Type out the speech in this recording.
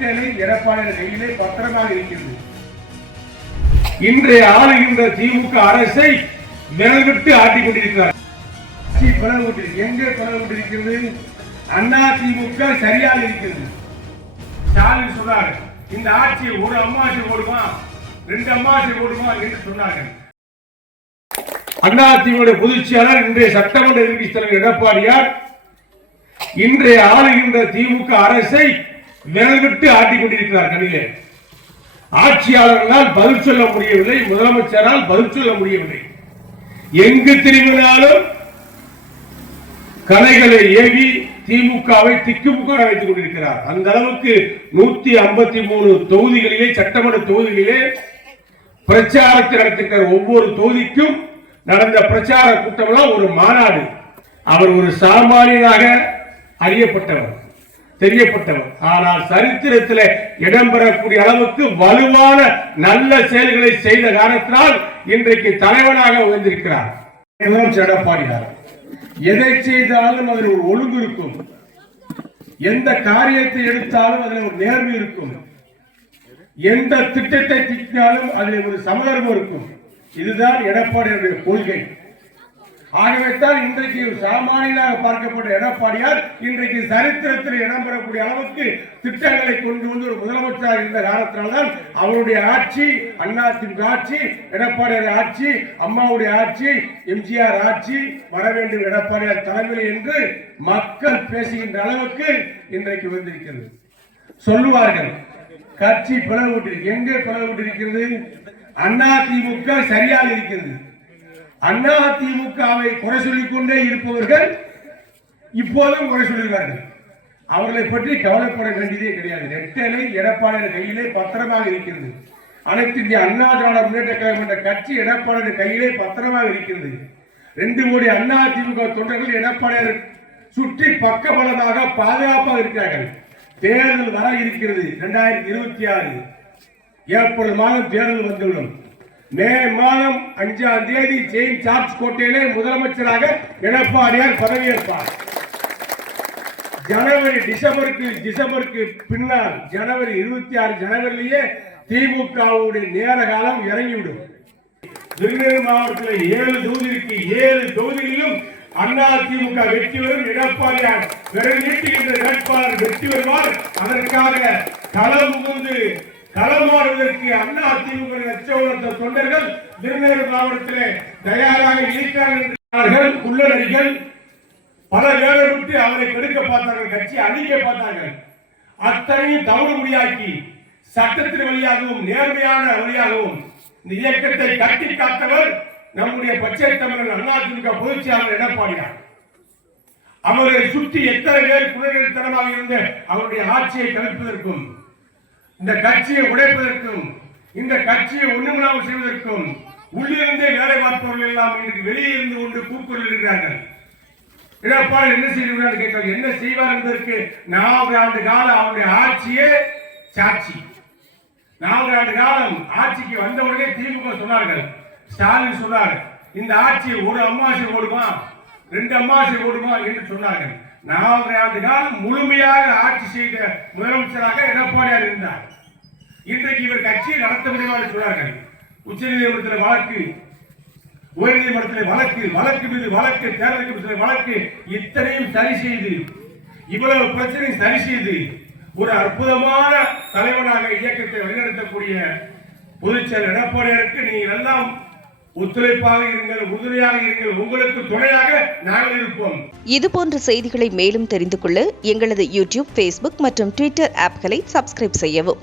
நெட்டலை எடப்பாடி கையிலே பத்திரமாக இருக்கிறது. இன்றைய ஆளுகின்ற திமுக அரசை விரல் விட்டு ஆட்டிக் கொண்டிருக்கிறார். எங்கே பிளவு கொண்டிருக்கிறது? அண்ணா திமுக சரியாக இருக்கிறது. ஸ்டாலின் சொன்னார், இந்த ஆட்சி ஒரு அம்மாசி ஓடுமா, 2 அம்மாசி ஓடுமா என்று சொன்னார்கள். அண்ணா திமுக பொதுச் செயலாளர் இன்றைய சட்டமன்ற எதிர்க்கட்சி தலைவர் எடப்பாடியார் இன்றைய ஆளுகின்ற திமுக அரசை விரல் விட்டு ஆட்டிக் கொண்டிருக்கிறார். கணிலே ஆட்சியாளர்களால் பதில் சொல்ல முடியவில்லை, முதலமைச்சரால் பதில் சொல்ல முடியவில்லை. எங்கு திரும்பினாலும் கலைகளை ஏவி திமுகவை திக்குமுக வைத்துக் கொண்டிருக்கிறார். அந்த அளவுக்கு 153 தொகுதிகளிலே, சட்டமன்ற தொகுதிகளிலே பிரச்சாரத்தை நடத்துகிற ஒவ்வொரு தொகுதிக்கும் நடந்த பிரச்சார கூட்டமெல்லாம் ஒரு மாநாடு. அவர் ஒரு சாமானியனாக அறியப்பட்டவர், தெரியப்பட்டவர். ஆனால் சரித்திரத்தில் இடம்பெறக்கூடிய அளவுக்கு வலுவான நல்ல செயல்களை செய்த காரணத்தினால் இன்றைக்கு தலைவனாக உயர்ந்திருக்கிறார். எடப்பாடியார் எதை செய்தாலும் அதில் ஒரு ஒழுங்கு இருக்கும், எந்த காரியத்தை எடுத்தாலும் அதில் ஒரு நேர்மை இருக்கும், எந்த திட்டத்தை திட்டினாலும் அதில் ஒரு சமதர்மம் இருக்கும். இதுதான் எடப்பாடியாருடைய கொள்கை. ஆகவே தான் இன்றைக்கு சாமானியனாக பார்க்கப்பட்ட எடப்பாடியார் இன்றைக்கு சரித்திரத்தில் இடம்பெறக்கூடிய அளவுக்கு திட்டங்களை கொண்டு வந்து ஒரு முதலமைச்சராக இருந்த காரணத்தினால்தான் அவருடைய ஆட்சி, அதிமுக ஆட்சி, எடப்பாடியார் ஆட்சி, அம்மாவுடைய ஆட்சி, எம்ஜிஆர் ஆட்சி வர வேண்டும் எடப்பாடியார் தலைமையில் என்று மக்கள் பேசுகின்ற அளவுக்கு இன்றைக்கு வந்திருக்கிறது. சொல்லுவார்கள், கட்சி பிளவு எங்கே பிளவுபட்டிருக்கிறது? அதிமுக சரியாக இருக்கிறது. அதிமுகவை குறை சொல்லிக் கொண்டே இருப்பவர்கள் இப்போதும் குறை சொல்லுகிறார்கள். அவர்களை பற்றி கவலைப்பட வேண்டியதே கிடையாது. நெட்டலை எடப்பாடி கையிலே பத்திரமாக இருக்கிறது. அனைத்து இந்திய அண்ணா திராவிட முன்னேற்ற கழகம் என்ற கட்சி எடப்பாடி கையிலே பத்திரமாக இருக்கிறது. 2 கோடி அதிமுக தொண்டர்கள் எடப்பாடியார் சுற்றி பக்கபலமாக பாதுகாப்பாக இருக்கிறார்கள். தேர்தல் வர இருக்கிறது. 2026 ஏப்ரல் மாதம் தேர்தல் வந்துவிடும். மே மாதம் 5ஆம் தேதி செயின்ட் ஜார்ஜ் கோட்டையிலே முதலமைச்சராக எடப்பாடியார் பதவியேற்பார். டிசம்பருக்கு பின்னால் ஜனவரி 26 ஜனவரியிலேயே திமுகவுடைய நேர காலம் இறங்கிவிடும். திருநெல்வேலி மாவட்டத்தில் 7 தொகுதிக்கு 7 தொகுதிகளிலும் அதிமுக வெற்றி பெறும். எடப்பாடியார் விரல் நீட்டுகின்ற வேட்பாளர் வெற்றி பெறுவார். அதற்காக களம் புகுந்து களமாடுவதற்கு அதிமுக லட்சோலட்ச தொண்டர்கள் திருநெல்வேலி மாவட்டத்திலே தயாராக இருக்கிறார்கள். உள்ளடிகள் பல வேலை விட்டு அவரை கெடுக்க பார்த்தார்கள், கட்சி அழிக்க பார்த்தார்கள். அத்தனையும் தவறு முடியாக்கி சட்டத்தின் வழியாகவும் நேர்மையான வழியாகவும் இந்த இயக்கத்தை கட்டி காத்தவர் நம்முடைய பச்சை தமிழர் அதிமுக பொதுச் செயலாளர் எடப்பாடியார். அவரை சுற்றி எத்தனை பேர் குறைதனமாக இருந்த அவருடைய ஆட்சியை கவிழ்ப்பதற்கும், இந்த கட்சியை உடைப்பதற்கும், இந்த கட்சியை ஒண்ணுமில்லாமல் செய்வதற்கும் உள்ளிருந்தே வேலை பார்ப்பவர்கள் எல்லாம் இன்றைக்கு வெளியே இருந்து கொண்டு கூக்குரல் இருக்கிறார்கள். எடப்பாடி என்ன செய்வார் கேட்கிறார். என்ன செய்வார் என்பதற்கு 4 ஆண்டு காலம் அவருடைய ஆட்சியே சாட்சி. 4 ஆண்டு காலம் ஆட்சிக்கு வந்தவுடனே திமுக சொன்னார்கள், ஸ்டாலின் சொன்னார், இந்த ஆட்சி ஒரு அம்மாசி ஓடுமா, 2 அம்மாசி ஓடுமா என்று சொன்னார்கள். 4 ஆண்டு காலம் முழுமையாக ஆட்சி செய்த முதலமைச்சராக எடப்பாடியார் இருந்தார். இன்றைக்கு இவர் கட்சியை நடத்த முடியுமா சொன்னார்கள். உச்சநீதிமன்றத்தில் வழக்கு, உயர்நீதிமன்றத்தில் வழக்கு, வழக்கு மீது வழக்கு, தேர்தல் கமிஷனில் வழக்கு, இத்தனையும் சரி செய்து, இவ்வளவு பிரச்சனை சரி செய்து ஒரு அற்புதமான தலைவனாக இயக்கத்தை வழிநடத்தக்கூடிய பொதுச் செயலர் எடப்பாடியாருக்கு நீங்கள் எல்லாம் ஒத்துழைப்பாக இருங்கள், உறுதுணையாக இருங்கள், உங்களுக்கு துணையாக நாங்கள் இருப்போம். இதுபோன்ற செய்திகளை மேலும் தெரிந்து கொள்ள எங்களது யூடியூப், Facebook மற்றும் Twitter ஆப்களை சப்ஸ்கிரைப் செய்யவும்.